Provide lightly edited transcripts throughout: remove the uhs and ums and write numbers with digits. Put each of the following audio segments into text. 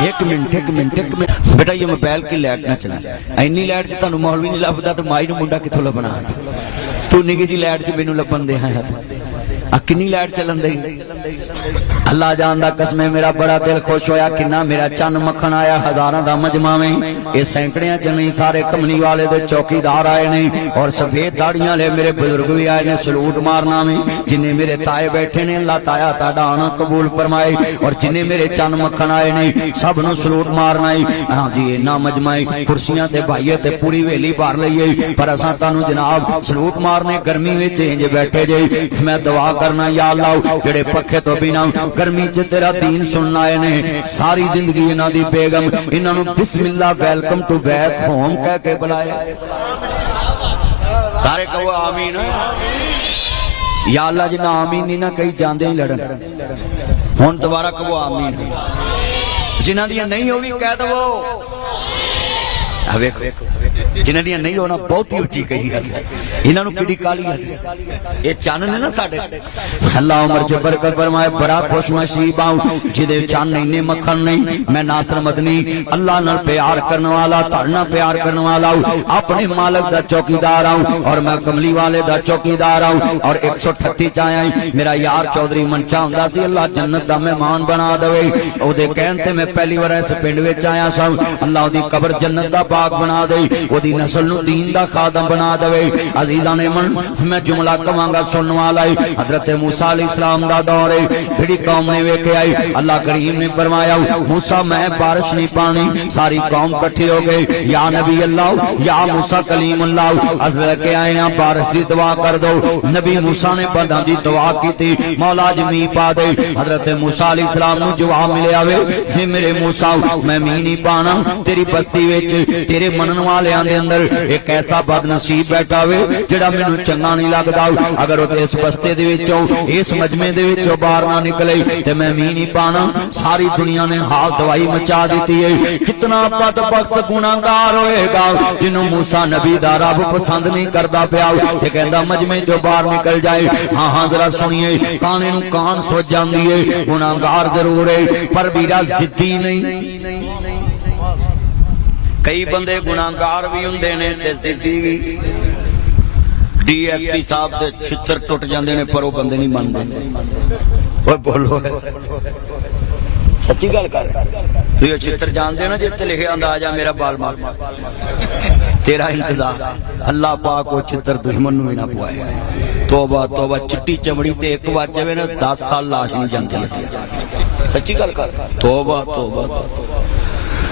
एक मिनट बेटा, ये मोबाइल की लाइट ना चला। इन्नी लाइट च तुहानू मौलवी नहीं लभदा तो माई नू मुंडा कित्थों लभना? तू निकी जी लाइट च मैनू लभन दे है। किन्नी लाइट चलन दी? अल्लाह जानदा कसमे मेरा बड़ा दिल खुश होया। किन्ना मेरा चन्न मक्खन आया। हजारां दा मजमा में ये सैकड़ियां च नहीं, सारे कमली वाले दे चौकीदार आए ने और सफेद दाड़ियां ले मेरे बुजुर्ग भी आए ने सलूट मारना में। जिन्हें मेरे ताए बैठे ने अल्लाह ताया ताड़ा आना कबूल फरमाए और जिन्हें मेरे चन्न मक्खन आए ने सब नू सलूट मारना है। हाँ जी, इन्ना मजमा कुर्सियां ते भाईए ते पूरी वेली भर लईए, पर असां तानू जनाब सलूट मारने गर्मी विच इंज बैठे जे। मैं दुआ करना या अल्लाह जेड़े पखे तो बिना गर्मी च तेरा दीन सुनना आए ने, सारी जिंदगी इन्हां दी बेगम इन्हां नू बिस्मिल्लाह वेलकम टू बैक होम कह के बुलाया। सारे कहो आमीन। या अल्लाह जिन्ना आमीन नहीं ना कही जांदे ही लड़न। हुण दोबारा कहो आमीन। जिन्हां दी नहीं हो भी कह दवो। जिन्हां दी नहीं होना बहुत ही उच्ची कही गल। इन्हां नू किडी काली है। ये चन्न ने ना साडे। अल्लाह उमर च बरकत फरमाए। बड़ा खुश नसीब आऊं जिदे चन्न इन्ने मक्खन नहीं। मैं नासर मदनी अल्लाह नाल प्यार करने वाला, तुहाडे नाल प्यार करने वाला हूं। अपने मालिक दा चौकीदार आऊं और मैं कमली वाले दा चौकीदार आऊं। और 138 च आया मेरा यार चौधरी मनचा हुंदा सी अल्लाह जन्नत दा मेहमान बना देवे। ओदे कहण ते मैं पहली बार इस पिंड विच आया सां। अल्लाह ओदी कब्र जन्नत दा बाग बना दे, ओदी नस्ल नू दीन दा खादम बना देवे। अजीज़ां ने मन मैं जुमला कवांगा सुनने वाला है। हजरत मूसा अलैहिस्सलाम दा दौर है। बड़ी कौम ने वेखे आई। अल्लाह करीम ने फरमाया मूसा मैं बारिश नहीं पानी। सारी कौम इकट्ठी हो गई। या नबी अल्लाह या मूसा कलीम अल्लाह अज़ल के आए हैं बारिश दी दुआ कर दो। नबी मूसा ने बंदा दी दुआ की, मौला जी मींह पा दे। हजरत मूसा अलैहिस्सलाम नू जवाब मिले आवे हे मेरे मूसा मैं मींह नहीं पाना। तेरी बस्ती विच तेरे मनन वालियां दे अंदर एक ऐसा बदनसीब बैठा वे जेड़ा मैनू चंगा नहीं लगदा। अगर वो इस बस्ते दे विचों इस मजमे दे विचों बाहर ना निकले ते मैं मींह नहीं पाना। सारी दुनिया ने हाल दवाई मचा दी है। कितना बदबख्त गुनाहगार होएगा जिन्हों मूसा नबी दा रब पसंद नहीं करदा पिया ते कहंदा मजमे चों बाहर निकल जाए। हाँ हाँ जरा सुनिए, काने नू कान सुज जांदी है। गुनाहगार जरूर है पर वीरा जिद्दी नहीं। कई बंदे गुनाहगार भी हुंदे ने ते जिद्दी भी। DSP साहब दे छित्र टुट जांदे ने पर वो बंदे नहीं मनदे। ओए बोलो सच्ची गल कर। तुसीं छित्र जानदे हो ना जिथे लिखिया हुंदा आ जा मेरा बाल मार तेरा इंतजार। अल्लाह पाक वो छित्र दुश्मन नूं भी ना पवाए। तौबा तौबा, चिट्टी चमड़ी ते एक वज जावे ना 10 साल लाश नहीं जांदी। सच्ची गल कर। तौबा तौबा।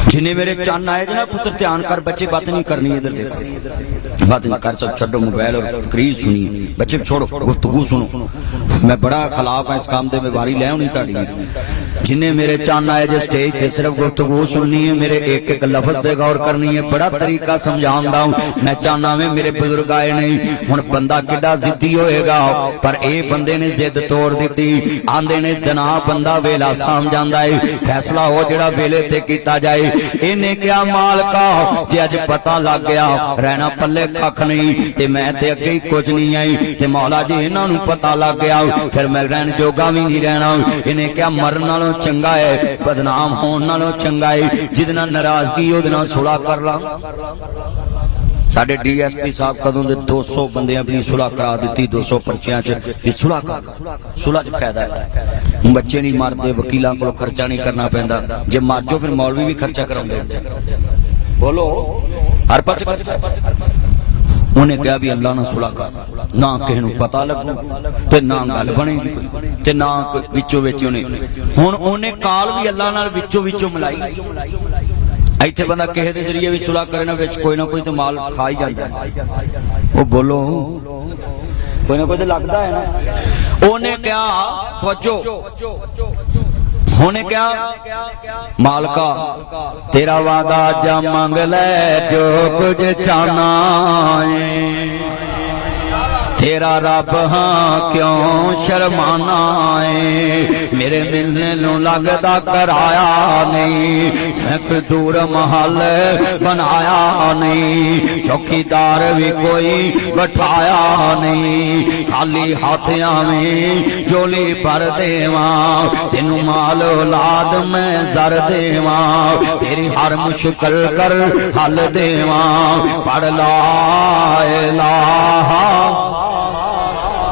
जिन्हें मेरे चन्न आए ना पुत्र ध्यान कर, बच्चे बात नहीं करनी। इधर देखो बात नहीं कर सब, छो मोबाइल और तकरीर सुनिए। बच्चे छोड़ो गुफ्तगू सुनो। मैं बड़ा खिलाफ है इस काम दे, मैं वारी ले आनी ताड़ी। जिन्हें मेरे चन्न आए जो स्टेज ते सिर्फ गुफ्तगू सुननी है, मेरे एक एक लफ्ज ते गौर करनी है। बड़ा तरीका समझाऊंगा हूं। मैं चाहना वे मेरे बुजुर्ग आए नहीं। हुण बंदा किड्डा जिद्दी होएगा पर ए बंदे ने जिद तोड़ दी। आंदे ने तना बंदा वेला साम जांदा है। फैसला हो जेड़ा वेले ते कीता जाए। इन्हें क्या मालका जे अज पता लग गया रहना पल्ले कख नहीं ते मैं ते अगे ही कुछ नहीं आई ते मौला जी इन्हां नूं पता लग गया फिर मैं रहन जोगा भी नहीं रहना। इन्हें क्या मरन नालों चंगा है, बदनाम होण नालों चंगा है जिहदे नाल नाराजगी ओहदे नाल सुलह कर ला। साडे DSP साहब कदों दे 200 बंदे अपनी सुलह करा दी। 200 पर्चियां च सुलह कर। सुलह च फायदा है, बच्चे नहीं मरते, वकीलों को खर्चा नहीं करना पैंदा। जे मर जाओ फिर मौलवी भी खर्चा कराउंदे। बोलो हर पासे। उन्हें कहा भी अल्लाह ना सुलह कर, ना किसी नूं पता लगू ते ना गल बनेगी ते ना विचों विच उन्हें। हुण उन्हें काल भी अल्लाह नाल विचों विचों मिलाई। इत्थे बंदा किसी के जरिए भी सुलह करे ना विच कोई ना कोई तो माल खा ही जाता है। वो बोलो कोई ना कोई तो लगता है ना। उन्हें क्या तवज्जो, उन्हें क्या मालका तेरा वादा जा मांग ले जो कुछ चाहना है। तेरा रब हाँ क्यों शर्माना है। मेरे मिलने नू लगदा कराया नहीं, एक दूर महल बनाया नहीं, चौकीदार भी कोई बैठाया नहीं। खाली हाथ में झोली भर देवा तेनू माल औलाद मैं जर देवा, तेरी हर मुश्किल कर हल देवा। पढ़ ला इलाहा,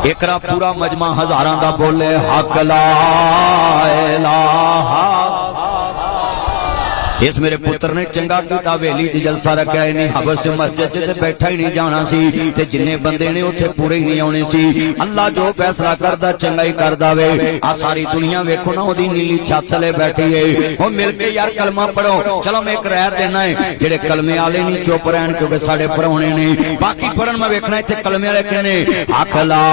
एकरा पूरा मजमा हजारां दा बोले हक ला इलाहा। इस मेरे पुत्र ने चंगा किया, हवेली च जलसा रखा, नहीं हबस मस्जिद च बैठा ही नहीं जाना सी, ते जिन्ने बंदे ने उत्थे पूरे ही नहीं आने सी। अल्लाह जो फैसला करदा चंगा ही करदा वे। आ सारी दुनिया वेखो ना ओदी नीली छत ले बैठी है, ओ मिल के यार कलमा पढ़ो। चलो मैं एक राय देना है, जेड़े कलमे वाले नहीं चुप रहन क्योंकि साडे पराउने ने, बाकी पढ़न मैं वेखना इत्थे कलमे वाले किने। हक ला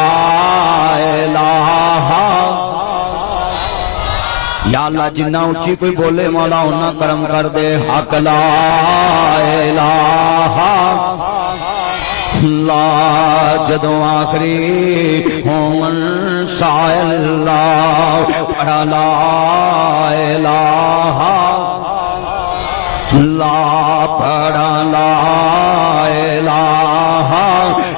इलाहा, या अल्लाह जिन्ना उच्ची कोई बोले मौला उन्ना करम कर दे। हक ला इलाहा, ला जदों आखरी होमन साइल्ला, पढ़ा ला इलाहा, ला पढ़ा ला इलाहा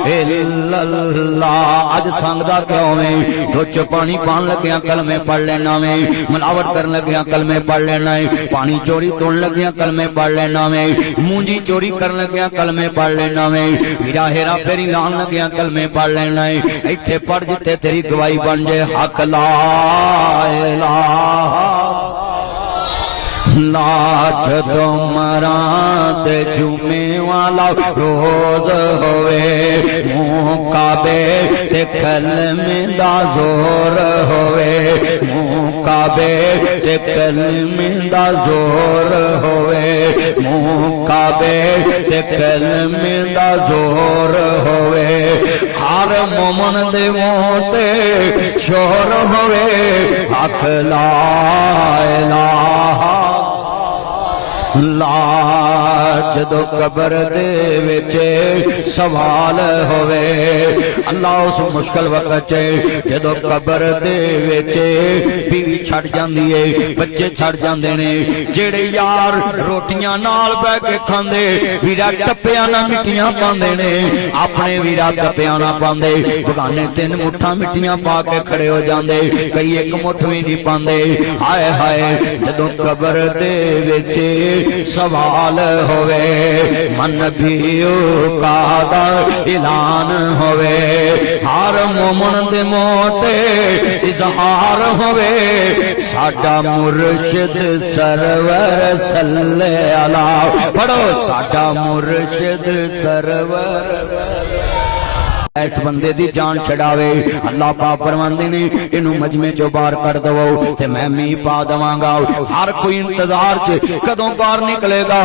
इल्लल्लाह। अज संगदा क्यों में दुच पानी पान लग्या कलमे पढ़ लेना में, मिलावट कर लग्या कलमे पढ़ लेना है, पानी चोरी तोड़ लग्या कलमे पढ़ लेना में, मूंजी चोरी कर लग्या कलमे पढ़ लेना में, हीरा हेरा फेरी लान लग्या कलमे पढ़ लेना है। इत्थे पढ़ जिथे तेरी गवाही बन जाए। हक ला इलाहा, लाज तो मरा ते जुमे वाला रोज होवे, मुँह काबे ते कलमे दा जोर होवे, मुँह काबे ते कलमे दा जोर होवे, मुँह काबे ते कलमे दा जोर होवे। हर मोमन दे मुँह ते शोर होवे। हक ला इलाहा, ला जदों कब्र दे विच सवाल होवे। अल्लाह उस मुश्किल वक्त च जदों कब्र दे विच बीवी छड़ जांदी है, बच्चे छड़ जांदे ने, जेड़े यार रोटियां नाल बैठ के खांदे वीरा टप्पियां ना मिट्टियां पांदे ने, अपने वीरा टप्पियां ना पांदे, बगाने 3 मुठ्ठां मिट्टियां पा के खड़े हो जांदे, कई 1 मुठ भी नहीं पांदे। हाय हाय जदों कब्र दे विच सवाल होवे, मन भी का ऐलान होवे, हर मोमन दे मोते इजहार होवे। साडा मुर्शिद सरवर सल्ले अला, पढ़ो साडा मुर्शिद सरवर इस बंदे दी जान छड़ावे। अल्लाह पाक फरमांदे ने इनू मजमे चो बाहर कर दवो ते मैं मींह पा दवांगा। हर कोई इंतजार च कदों बाहर निकलेगा।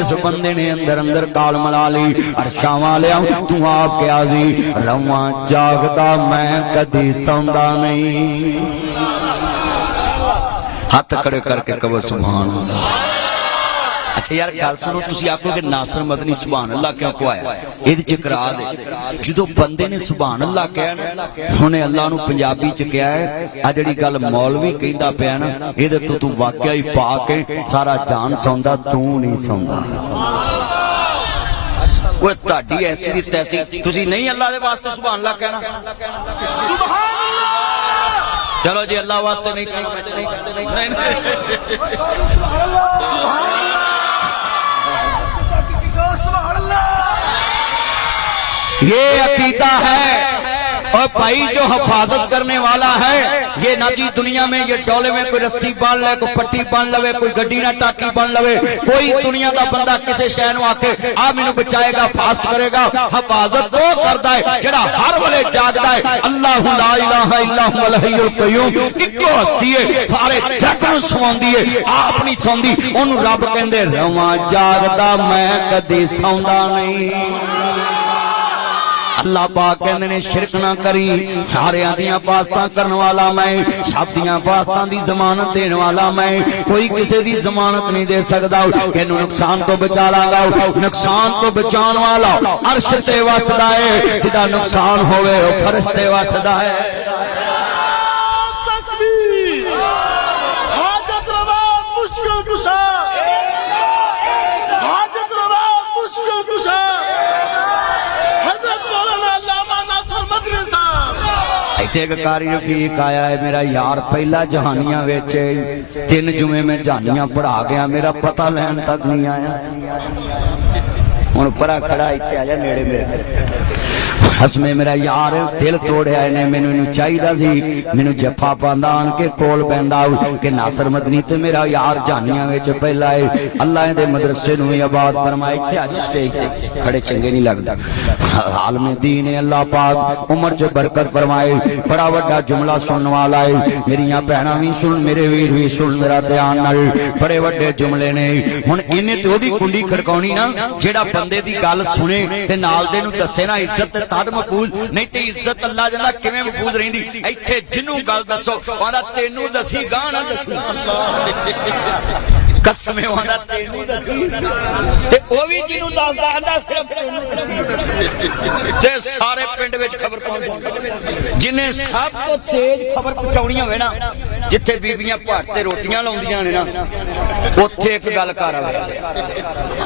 इस बंदे ने अंदर अंदर काल मला ली, अरशां वालिया तू आप क्या जी, रवां जागदा मैं कदी सौंदा नहीं। हाथ खड़े करके कहो सुभान अल्लाह। अच्छा यार गल सुनो, तुसी आखोगे नासर मदनी सुभान अल्लाह क्यों कहवाया? इहदे च इकराज है, जदों बंदे ने सुभान अल्लाह कहा हुणे अल्लाह नूं पंजाबी च कहा है, आ जिहड़ी गल मौलवी कहंदा पिया ना, इहदे तो तू वाकया ही पा के सारा जान सौंदा, तू नहीं सौंदा। वो तुहाडी ऐसी दी तैसी, तुसी नहीं अल्लाह दे वास्ते सुभान अल्लाह कहना। सुभान अल्लाह, चलो जी अल्लाह वास्ते नहीं ये अकीदा है। और भाई जो हिफाजत करने वाला है, ये ना जी दुनिया में ये डोले में कोई रस्सी बांध ले, कोई पट्टी बांध लवे, कोई गड्डी ना टाकी बांध लवे, कोई दुनिया का बंदा किसी शहर में आके आ मैनू बचाएगा, फास्ट करेगा, हिफाजत तो करता है जेड़ा हर वेले जागदा है। अल्लाह ला इलाहा इल्ला हुवल हय्युल क़य्यूम, इक्को हस्ती है, सारे जग नूं सौंदी है, आप नहीं सौंदी। ओनू रब कहंदे रवां जागदा मैं कदी सौंदा नहीं। अल्लाह पाक कहंदे ने शिरक ना करी, सारियां दियां फास्तां करने वाला मैं, सब दियां फास्तां दी जमानत देने वाला मैं, कोई किसी दी जमानत नहीं दे सकदा। किनू नुकसान तो बचा लागा, नुकसान तो बचाने वाला अर्श ते वसदा है, जिदा नुकसान होवे ओ फर्श ते वसदा है। इत्थे एक कारी रफीक आया है मेरा यार पहला जहानियां विच 3 जुमे में जहानियां पढ़ा गया मेरा पता लैन तक नहीं आया हुण परा खड़ा इत्थे आ जा नेड़े मेरे हसमे मेरा यार दिल तोड़िया इन्हें मैनू चाहिदा सी मैनू जफा पांदा आन के कोल पैंदा कि नासर मदनी ते मेरा यार जानियां विच पहला है अल्लाह दे मदरसे नूं आबाद फरमाए इत्थे आ जा स्टेज ते खड़े चंगे नहीं लगदा आलम दीन है अल्लाह पाक उम्र च बरकत फरमाए बड़ा वड्डा जुमला सुनने वाला है मेरियां भैणां भी सुन मेरे वीर भी सुन मेरा ध्यान नाल बड़े वड्डे जुमले ने हुण इन्हें ते ओदी कुंडी खड़काउणी ना जेड़ा बंदे दी गल सुने ते नाल दे नूं दस्से ना इज्जत ते तद महफूज नहीं ते इज्जत अल्लाह जल्ला किवें महफूज रहिंदी इत्थे जिन्नू गल दसो आंदा तेनू दसी गां ना दसी कसम आंदा तेनू दसी ते ओ भी जिन्नू दसदा आंदा सिर्फ तेनू ते सारे पिंड विच खबर पहुंच जिन्ने सब तो तेज खबर पहुंचाउणी होवे ना जिथे बीबियां भट ते रोटियां लाउंदियां ने ना उत्थे एक गल कर आवे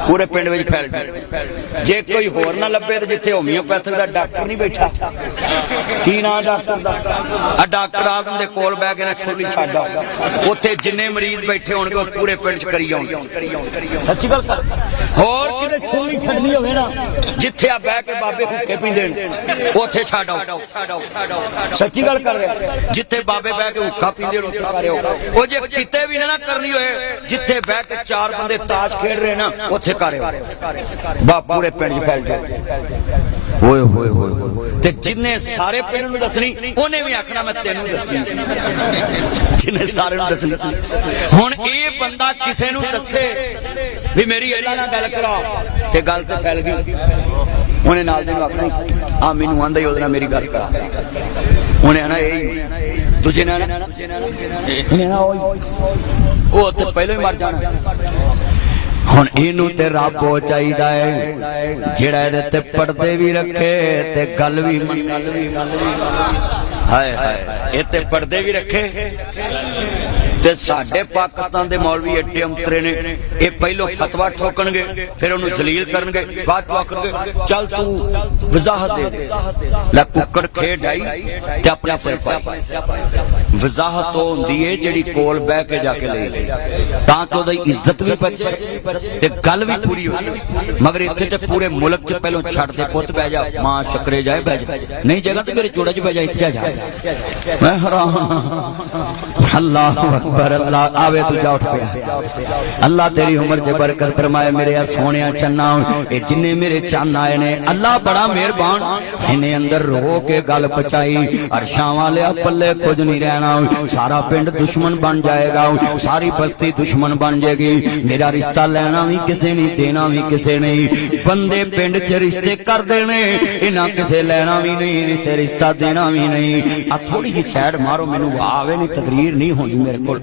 पूरे पिंड विच फैल गई जे कोई होर ना लभे ते जिथे होमियोपैथिक दा डॉक्टर नहीं बैठा की ना डॉक्टर दा आ डॉक्टर आदम दे कोल बैठ के ना छोली छाड़ा उत्थे जिन्ने मरीज बैठे होणगे पूरे पिंड च करी आउणगे सच्ची गल कर होर किते छोली छड्डनी होवे ना जिथे आ बैठ के बाबे हुक्के पींदे ने उत्थे छाड़ आओ सच्ची गल कर जिथे बाबे बैठ के हुक्का पींदे ने उत्थे करे ओ जे किते भी ना करनी होए जिथे बैठ के 4 बंदे ताश खेड रहे ना उत्थे करे बा पूरे पिंड च फैल जाए ओए होए होए ते जिन्ने सारे पिंड नूं दसनी ओने भी आखना मैं तेनू दसनी जिन्ने सारे नूं दसनी हुण ये बंदा किसे नूं दसे भी मेरी अल्लाह नाल गल करा ते गल ते फैल गई ओने नाल दे नूं आखना आ मैनू आंदा ही ओदे नाल मेरी गल करा ओने आना यही तुझे ना ओ ते पहले ही मर जाना हुण इनू ते रब हो चाहिदा है जेड़ा इहदे ते पर्दे भी रखे ते गल भी हाय हाय ए ते पर्दे भी रखे ते साडे पाकिस्तान दे मौलवी एडे अंतरे ने ए पहलो फतवा ठोकणगे फिर ओनू जलील करनगे बाद चो आखणगे चल तू वजाहत दे ला कुक्कड़ खेड आई ते अपने सिर पाई वजाहत तो हुंदी है जेड़ी कोल बह के जाके ले तां कि ओदी इज्जत भी बचे ते गल भी पूरी हो मगर इत्थे ते पूरे मुल्क च पहलों छड़ दे पुत बह जा मां शकरे जाए बह जा नहीं जगह ते मेरे जोड़ा च बह जा इत्थे जा मैं हराम अल्लाह अकबर अल्लाह आवे तू जा उठ पिया अल्लाह तेरी उम्र च बरकत फरमाए मेरे सोहणिया चन्ना ए जिन्ने मेरे चन्न आए ने अल्लाह बड़ा मेहरबान इन्हें अंदर रो के गल पहुंचाई अरशां वाले पल्ले कुछ नहीं रहना सारा पिंड दुश्मन बन जाएगा सारी बस्ती दुश्मन बन जाएगी मेरा रिश्ता लेना भी किसे नहीं देना भी किसे नहीं बंदे पिंड च रिश्ते कर देने इन्हां किसे लेना भी नहीं इसे रिश्ता देना भी नहीं आ थोड़ी जी सैड मारो मैनू आवे नहीं तकरीर नहीं होनी मेरे को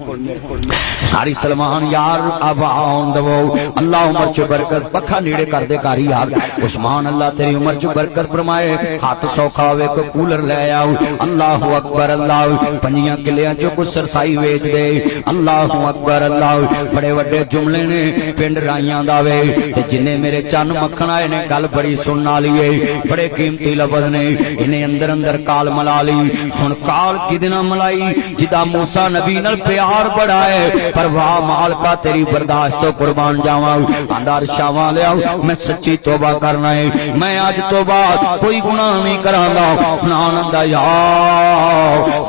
हारी सलमान यार अब आउन दवो अल्लाह उम्र च बरकत पखा नेड़े कर दे कारी यार उस्मान अल्लाह तेरी उम्र च बरकत फरमाए हाथ सौखा वे को कूलर ले आओ अल्लाह अकबर अल्लाह पंजियां किलियां चो कुछ सरसाई वेच दे अल्लाह अकबर अल्लाह बड़े वड्डे जुमले ने पिंड राइयां दा वे ते जिन्ने मेरे चन्न मक्खन आए ने गल बड़ी सुनन वाली है बड़े कीमती लफ्ज ने इन्हें अंदर अंदर काल मला ली हुण काल किदे नाल मलाई जिदा मूसा नबी नाल प्यार बड़ा है पर वाह मालका तेरी बर्दाश्त तो कुर्बान जावा अंदर शावा ले आओ मैं सच्ची तौबा करना है मैं आज तो बाद कोई गुनाह नहीं करांगा नानंदा या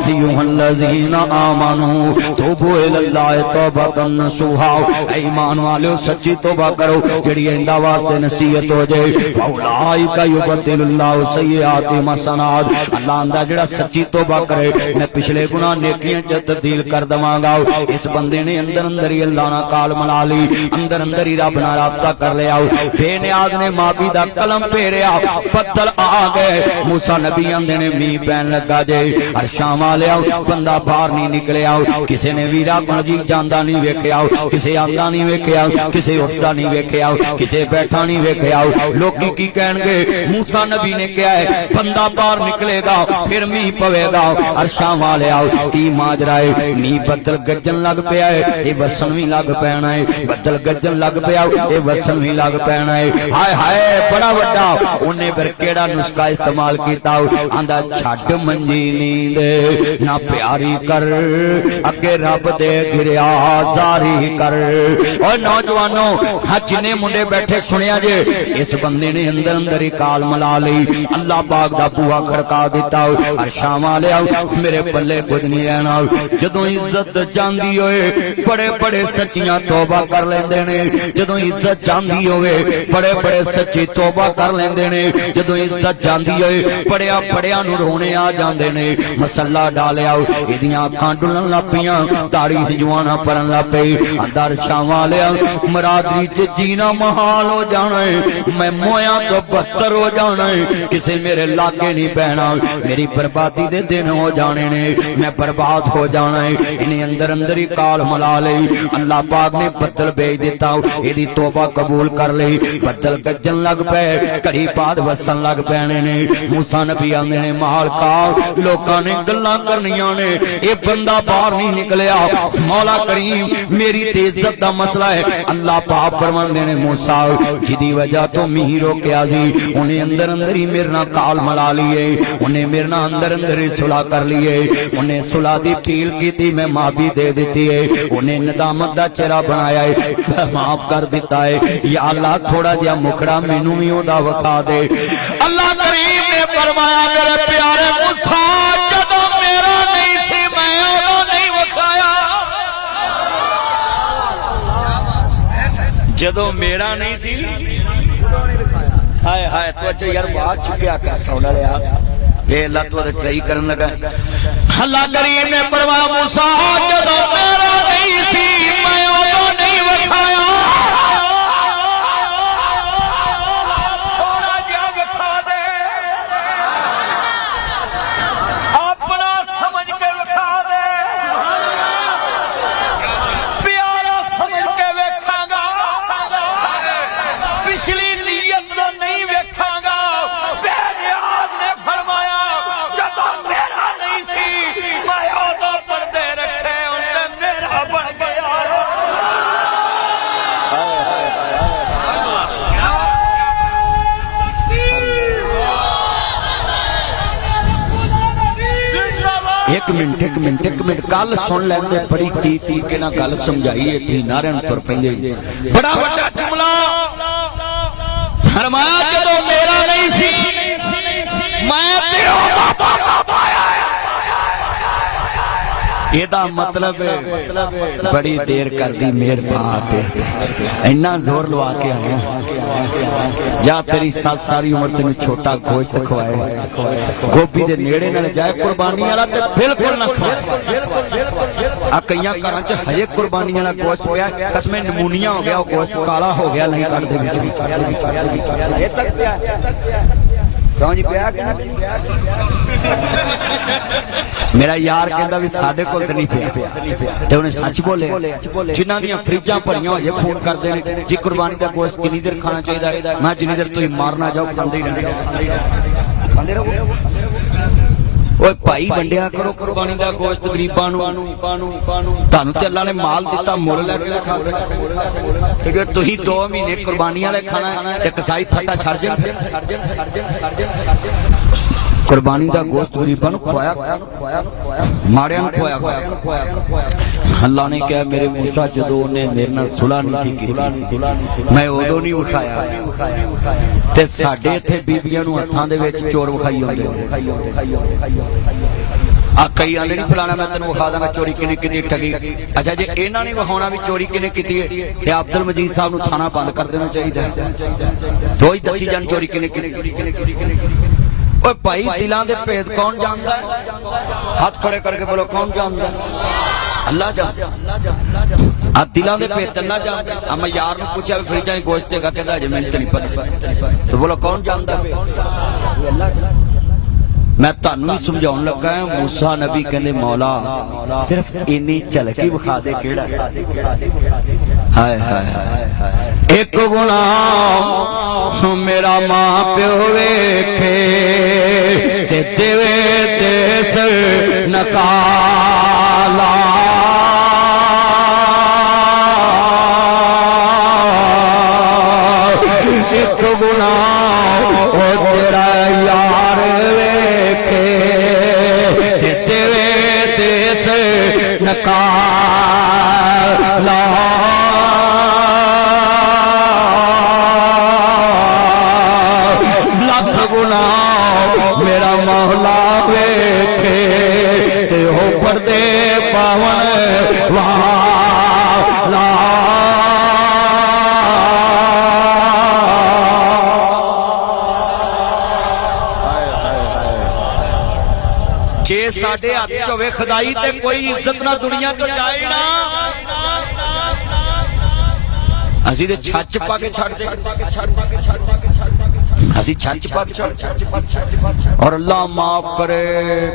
अय्युहल्लज़ीना आमनू तूबू इलल्लाह तौबतन नसूहा ईमान वालों सच्ची तौबा करो जेड़ी इंदा वास्ते नसीहत हो जाए फौलाइका युबद्दिलुल्लाहु सय्यिआतिहिम हसनात अल्लाह अंदा जेड़ा सच्ची तौबा करे मैं पिछले गुनाह नेकियां च तब्दील कर दवांगा इस बंदे ने अंदर अंदर ही अल्लाह ना काल मना ली अंदर अंदर ही रब नाल राबता कर लिया बेनियाज ने माफी दा कलम फेरिया बदल आ गए मूसा नबी आंदे ने मींह पैन लगा जे अरशां वालिया बंदा बाहर नहीं निकलिया किसी ने भी रब नजीक जांदा नहीं वेखिया किसी आंदा नहीं वेखिया किसी उठदा नहीं वेखिया किसी बैठा नहीं वेखिया लोकी की कहणगे मूसा नबी ने कहा है बंदा बाहर निकलेगा फिर मींह पवेगा अरशां वालिया की माजरा है मींह बदल बदल गजन लग पिया है, ये वसन भी लग पैना है, बदल गजन लग पिया ये वसन भी लग पैना है। हाय हाय बड़ा वड्डा उन्हें फिर केड़ा नुस्खा इस्तेमाल किया, आंदा छड्ड मंजी नींद ना प्यारी कर अगे रब दे गिरिया जारी कर। और नौजवानों हाँ जिन्ने मुंडे बैठे सुनिया जे इस बंदे ने अंदर अंदर ही काल मला ली, अल्लाह पाक दा बूहा खड़का दिता, अरशां वाले मेरे बल्ले कुछ नहीं रहना। जदों इज्जत जांदी होए बड़े बड़े सच्चियां तौबा कर लेंदे ने, जदों इज्जत जांदी होए बड़े बड़े सच्ची तौबा कर लेंदे ने, जदों इज्जत जांदी होए बड़िया बड़िया नूं रोने आ जांदे ने। मसला डालिया इहदियां अखां डुलन लग पियां, ताड़ी जवाना परन लग पई, अंदर शावां लिया मरादरी च जीना महाल हो जाना है, मैं मोया तो बदतर हो जाना है, किसे मेरे लागे नहीं बहना, मेरी बर्बादी दे दिन हो जाने ने, मैं बर्बाद हो जाना है। इन्हें अंदर अंदर ही काल मला ली, अल्लाह पाक ने बदल भेज दिता, यदि तौबा कबूल कर ली, बदल गजन लग पे, घड़ी बाद वसन लग पैने ने। मूसा नबी आंदे ने माल का लोकां ने गल्लां करनियां ने, ये बंदा बाहर नहीं निकलिया, मौला करीम मेरी ते इज्जत दा मसला है। अल्लाह पाक फरमांदे ने मूसा जिदी वजह तो मींह रोकिया सी, उन्हें अंदर अंदर ही मेरे नाल काल मला लिए, उन्हें मेरे नाल अंदर अंदर ही सुलह कर लिए, उन्हें सुलह दी अपील की थी, मैं माफी दे दी है, उन्हें नदामत दा चेहरा बनाया है, माफ कर दिता है। या अल्लाह थोड़ा जिहा मुखड़ा मैनू भी ओदा विखा दे। अल्लाह करीम ने फरमाया मेरे प्यारे मूसा जदों मेरा नहीं सी मैं ओदा नहीं विखाया, जदों मेरा नहीं सी हाय हाय तो अच्छा यार बात चुकिया कर सोना लिया वे अल्लाह तो ट्राई करने लगा। अल्लाह करीम ने फरमाया मूसा जदों मेरा नहीं सी मैं ओदा नहीं विखाया, थोड़ा जिहा विखा दे, अपना समझ के विखा दे, प्यारा समझ के वेखांगा, पिछली नीयत दा नहीं वेखांगा। बेनियाज ने फरमाया जदों मेरा नहीं सी मैं ओदा पर्दे रखे उनते मेरा बन गया। एक मिनट कल सुन लेंदे बड़ी ती के ना गल समझाई है ती नारायण तुर पैंदे बड़ा बड़ा जुमला फरमाया जदों मेरा नहीं सी मैं तेरा बाबा पाया। एदा मतलब बड़ी देर कर दी मेहर बात इन्ना जोर लवा के आया जा तेरी सात सारी उम्र तेन छोटा गोश्त खवाए गोभी दे नेड़े नाल जाए कुर्बानी वाला ते बिल्कुल ना खाए। आ कईयां घरां च हजे कुर्बानी वाला गोश्त पिया कसमें नमूनिया हो गया, वो गोश्त काला हो गया नहीं कट दे विच क्यों जी पिया मेरा यार कहता भी साडे कोल ते नहीं पिया ते उन्हें सच बोले जिन्हां दियां फ्रिजां भरियां होइए फोन करदे ने जी कुर्बानी दा गोश्त किन्नी देर खाना चाहिदा मैं जिन्नी देर तुसीं मारना जाओ खांदे ही रहो। ओए भाई वंडिया करो कुर्बानी दा गोश्त गरीबां नूं तुहानूं ते अल्लाह ने माल दिता मुल लैके खा क्योंकि तुसीं 2 महीने कुर्बानी वाले खाना ते कसाई फटा छड़ जाण कुर्बानी दा गोश्त गरीबां नूं खवाया माड़ियां नूं खवाया। अल्लाह ने कहा मेरे मूसा जदों ने मेरे नाल सुलह नहीं सी कीती मैं उदों नहीं विखाया ते साडे इत्थे बीबियां नूं हत्थां दे विच चोर विखाई आउंदे आ कई आंदे नहीं फलाना मैं तेनों विखा दा मैं चोरी किने कीती ठगी। अच्छा जे इन्हां ने विखाउणा भी चोरी किने कीती है ते अब्दुल मजीद साहब नूं थाना बंद कर देना चाहिए तो ही दसी जान चोरी किने भाई दिलों के भेद कौन जानता है? हाथ खड़े करके बोलो कौन जानता है? अल्लाह जानता। दिलों के भेद अल्लाह जानता। मैं यार ने पूछा फ्रिजा गोश्त देगा कहता अजे मैंने तो नहीं पता तो बोलो कौन जानता है? मैं तुहानू भी समझाउण लगा मूसा नबी कहंदे मौला सिर्फ इन्नी झलक ही विखा दे केड़ा हाय हाय एक गुलाम मेरा मां प्यो वेखे ते देवे देस नकाला मौला वेखे ते हो पर्दे पावन वाला जे साडे हथ च होवे खुदाई ते कोई इज्जत ना दुनिया तो जाए ना असी ते छच पा के छड़ दे असी छच पा के और अल्लाह माफ करे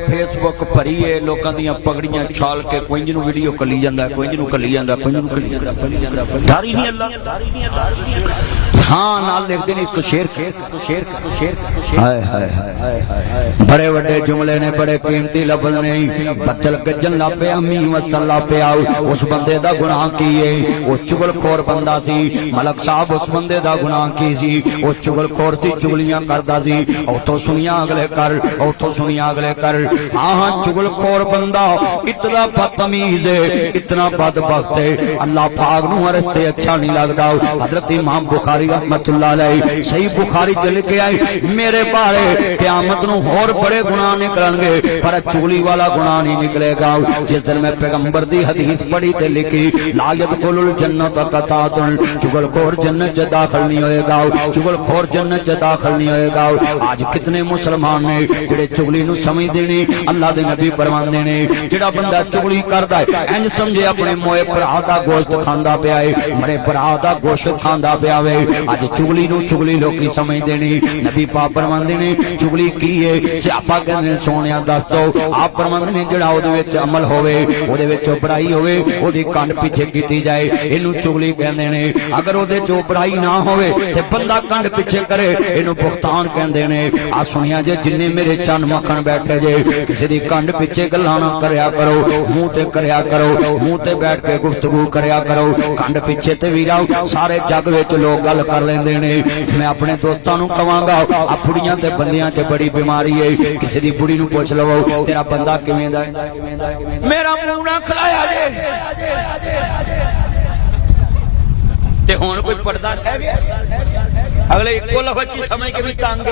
फेसबुक भरी है लोकां दियां पगड़ियां छाल के कोई जिन्नू वीडियो कली जांदा कोई जिन्नू कली जांदा कोई जिन्नू कली जांदा डर ही नहीं अल्लाह हाँ नाल लिखते ने इसको शेर हाय हाय हाय बड़े बड़े जुमले ने बड़े कीमती लफ्ज ने बदल गजन ला पे अमी वसन ला पे आओ उस बंदे दा गुनाह की है वो चुगलखोर बंदा सी मलक साहब उस बंदे दा गुनाह की सी वो चुगलखोर सी चुगलियां करदा सी औतो सुनिया अगले कर औतो सुनिया अगले कर हाँ हाँ चुगलखोर बंदा इतना बदतमीज है इतना बदबख्त है अल्लाह पाक नू रस्ते अच्छा नहीं लगदा हजरत इमाम बुखारी रहमतुल्लाह अलैहि सही बुखारी च लिखे आए मेरे बारे क़यामत नू होर बड़े गुनाह निकलणगे पर चुगली वाला गुनाह नहीं निकलेगा जिस दिन मैं पैगंबर दी हदीस पढ़ी ते लिखी ला यदखुलुल जन्नत कतातुन चुगलखोर जन्नत च दाखिल नहीं होएगा चुगलखोर जन्नत च दाखिल नहीं होएगा आज कितने मुसलमान ने जेड़े चुगली नू समझदे ने अल्लाह दे नबी फरमांदे ने जेड़ा बंदा चुगली करदा है इंज समझे अपने मोए भरा दा गोश्त खांदा पिया है मरे भरा दा गोश्त खांदा पिया वे आज चुगली नू चुगली लोकी समझदे ने नबी पाक फरमांदे ने चुगली की है सियापा कहंदे सोनिया दस दो आप फरमांदे ने जेड़ा ओदे विच अमल होवे ओदे विच बुराई होवे ओदी कंड पीछे कीती जाए इनू चुगली कहंदे ने अगर ओदे चो बुराई ना होवे ते बंदा कंड पीछे करे इनू बुख्तान कहंदे ने आ सुनिया जे जिन्ने मेरे चन मखन बैठे जे किसी दी कंड पीछे गल्लां ना करया करो मुंह ते करया करो मुंह ते बैठ के गुफ्तगू करया करो कंड पीछे ते वीरा सारे जग विच लोग गल कर लेंदे ने मैं अपने दोस्तां नू कहांगा आ बुढ़ियां ते बंदियां ते बड़ी बीमारी है किसी दी बुढ़ी नू पुछ लवो तेरा बंदा किवें दा है मेरा मुंह ना खलाया जे ते हुण कोई पर्दा है अगले इक्को लफ्ज़ च समझ के भी तंग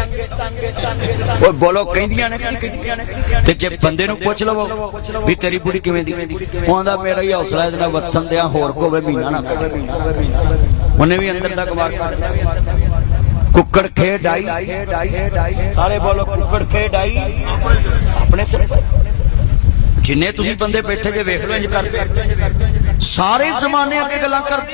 ओए बोलो कहंदियां ने ते जे बंदे नू पुछ लवो भी तेरी बुढ़ी किवें दी ओंदा मेरा ही हौसला इस नाल वसन दिया होर कोवे महीना ना करे उन्हें भी अंदर तक वार कर कुक्कड़ खेड आई सारे बोलो कुक्कड़ खेड आई अपने सिर जिन्ने तुसी बंदे बैठे जे वेख लो इंज करते सारे जमाने अगे गल्लां करते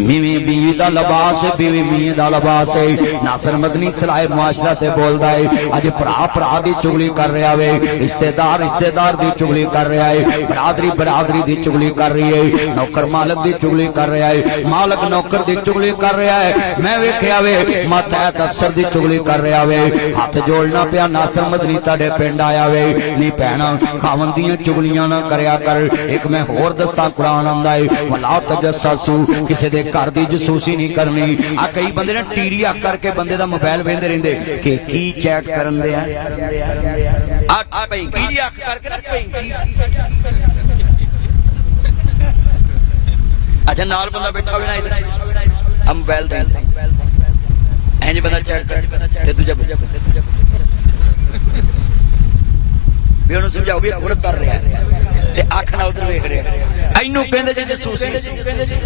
बीवी बीवी दा लिबास है बीवी बीवी दा लिबास है नासर मदनी सलाह मुआशरा से बोलदा है अज भरा भरा दी चुगली कर रहा है रिश्तेदार रिश्तेदार दी चुगली कर रहा है बरादरी बरादरी दी चुगली कर रही है नौकर मालक दी चुगली कर रहा है मालक नौकर दी चुगली कर रहा है मैं वेख्या वे मातहत अफसर दी चुगली कर रहा है हाथ जोड़ना पिया नासर मदनी ताडे पिंड आया वे नहीं भैणा खावन दियां चुगलियां ना करया कर एक मैं होर दसा कुरान आंदा है वला तजस्सु किसी दे घर दी जसूसी नहीं करनी आ कई बंदे ने टीरी आ करके बंदे दा मोबाइल वेंदे रहंदे कि की चैट करन दे आ भाई की अख करके ना भाई अच्छा नाल बंदा बैठा होवे ना इधर हम मोबाइल दे इंज बंदा चैट कर ते दूजा भी उन्हें समझाओ भी गुण कर रहा है अख ना उधर वेख रहा इनू कहंदे जे जसूसी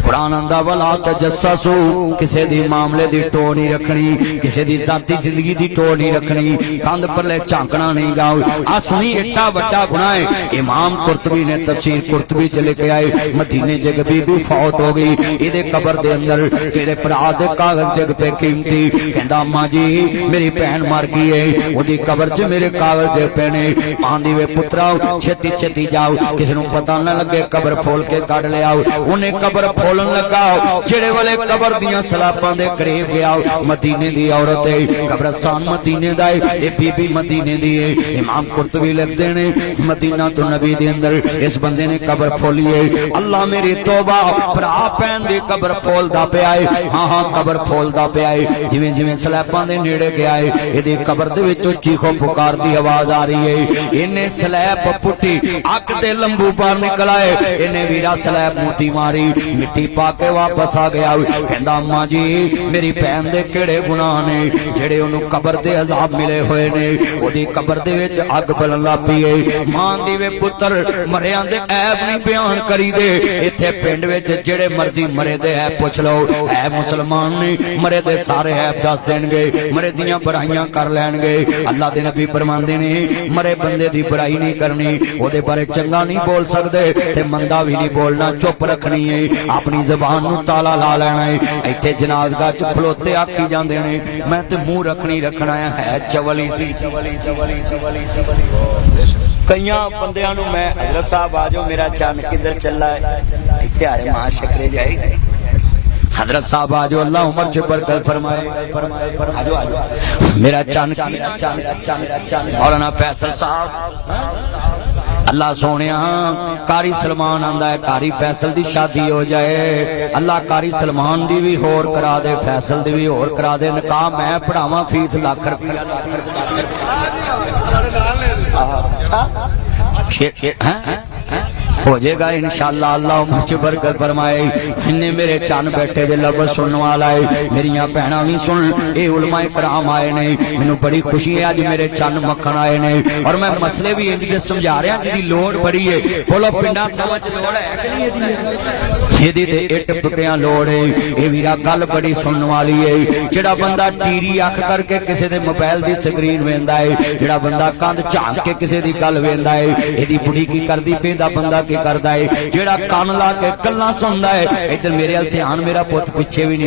कुरान आंदा वला तजस्सु किसे दी मामले दी टो नहीं रखनी किसे दी जाती जिंदगी दी टो नहीं रखनी कंध परले झांकना नहीं गाओ आ सुनी एटा बड़ा गुनाह है इमाम कुर्तबी ने तफसीर कुर्तबी च लिखे आए मदीने च एक बीबी फौत हो गई इहदे कब्र दे अंदर मेरे भरा दे कागज डिग पे कीमती कहंदा अम्मा जी मेरी भैन मर गई है ओदी कब्र च मेरे कागज दे पे ने आंदी वे पुत्रा छेती छेती जाओ किसी पता न लगे कबर खोल के कड़ लिया उन्हें कबर खोलन लगा जेड़े वाले कबर दियां सलाबां दे करीब गया मदीने दी औरत है कब्रस्तान मदीने दा है ये बीबी मदीने दी है इमाम कुर्तबी लिखदे ने मदीना तो नबी दे अंदर इस बंदे ने कबर खोली है अल्लाह मेरी तौबा भरा भैन दी कबर खोलदा पिया है हां हां कबर खोलदा पिया है जिवें जिवें सलाबां दे नेड़े गया है इहदी कबर दे विचों चीखो पुकार दी आवाज आ रही है इन्हें सलैब पुट्टी अग दे लंबू पार निकल आए। इन्हें वीरा स्लैब मूती मारी, मिट्टी पा के वापस आ गया। कहंदा अम्मा जी मेरी भैन दे किहड़े गुनाह ने जेड़े ओनू कबर दे अजाब मिले हुए ने। ओदी कबर दे विच अग बलन लग पई है। मां दी वे पुत्र मरियां दे ऐब नहीं बयान करी दे। इत्थे पिंड विच जेड़े मर्जी मरे दे ऐब पुछ लो, ऐ मुसलमान ने मरे दे सारे ऐब दस देणगे, मरे दियां बुराइयां कर लैणगे। अल्लाह दे नबी फरमांदे ने मरे बंदे दी बुराई नहीं करनी, ओदे बारे चंगा नहीं बोल सकदे ते मंदा भी नहीं बोलना, चुप रखनी है, अपनी जबान नू ताला ला लेना है। इत्थे जनाज़गाह च खलोते आखी जांदे ने मैं ते मुंह रखनी रखना है चवली सी। कईयां बंदियां नू मैं हज़रत साहब आ जाओ मेरा चन्न किधर चला है, इत्थे आ मां शकरे जाए हजरत साहब आजो अल्लाह उमर च बरकत फरमाए। आजो आजो मेरा चन्न मौलाना फैसल साहब अल्लाह सोनिया कारी सलमान आंदा है, कारी फैसल दी शादी हो जाए। अल्लाह कारी सलमान दी भी होर करा दे, फैसल दी भी होर करा दे। निकाह मैं पढ़ावा फीस लाख रुपया हो जाएगा इंशाअल्लाह। अल्लाह उमर च बरकत फरमाए। इन्ने मेरे चन्न बैठे जे लफ्ज़ सुनने वाला है, मेरिया भैणां भी सुन, ये उलमाए कराम आए ने, मैनू बड़ी खुशी है अज मेरे चन्न मक्खन आए ने। और मैं मसले भी इंज दे समझा रहा जिहदी लोड़ बड़ी है। बोलो पिंडां थावां च लोड़ है कि नहीं इहदी? इहदी ते इट पुटियां लोड़ है। ये वीरा गल बड़ी सुनने वाली है। जिहड़ा बंदा टीरी अख करके किसी दे मोबाइल दी स्क्रीन वेंदा है, जिहड़ा बंदा कंध झांक के किसी दी गल वेंदा है, इहदी बुढ़ी की करदी पेंदा बंदा की करदा है। जेड़ा कान ला के गल्लां सुनदा है, इधर मेरे अल ध्यान मेरा पुत पिछे भी नहीं।